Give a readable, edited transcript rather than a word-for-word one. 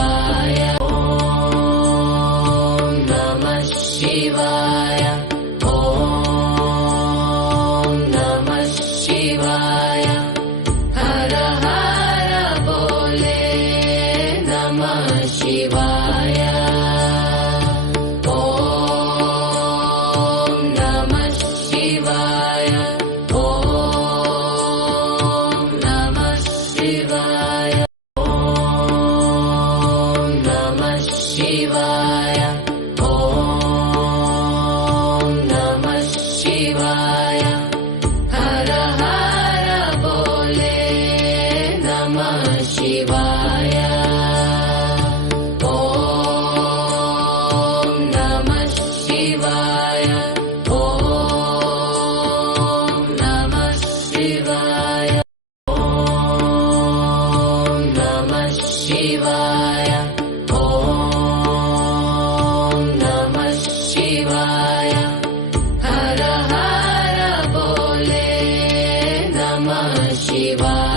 ಶಿವಾಯ. ಓಂ ನಮಃ ಶಿವಾಯ. ಓಂ ನಮಃ ಶಿವಾಯ. ಹರ ಹರ ಬೋಲೆ ನಮಃ ಶಿವಾಯ. ಓಂ ನಮಃ ಶಿವಾಯ. ಓಂ ನಮಃ ಶಿವಾಯ. ಓಂ ನಮಃ ಶಿವಾಯ. ಓಂ ನಮಃ ಶಿವಾಯ. ಹರ ಹರ ಬೋಲೆ ನಮಃ ಶಿವಾಯ. ಓಂ ನಮಃ ಶಿವಾಯ. ಓಂ ನಮಃ ಶಿವಾಯ. ಓಂ ನಮಃ ಶಿವಾಯ. ಓಂ ನಮಃ ಶಿವಾಯ. ಹರ ಹರ ಬೋಲೆ ನಮಃ ಶಿವಾಯ.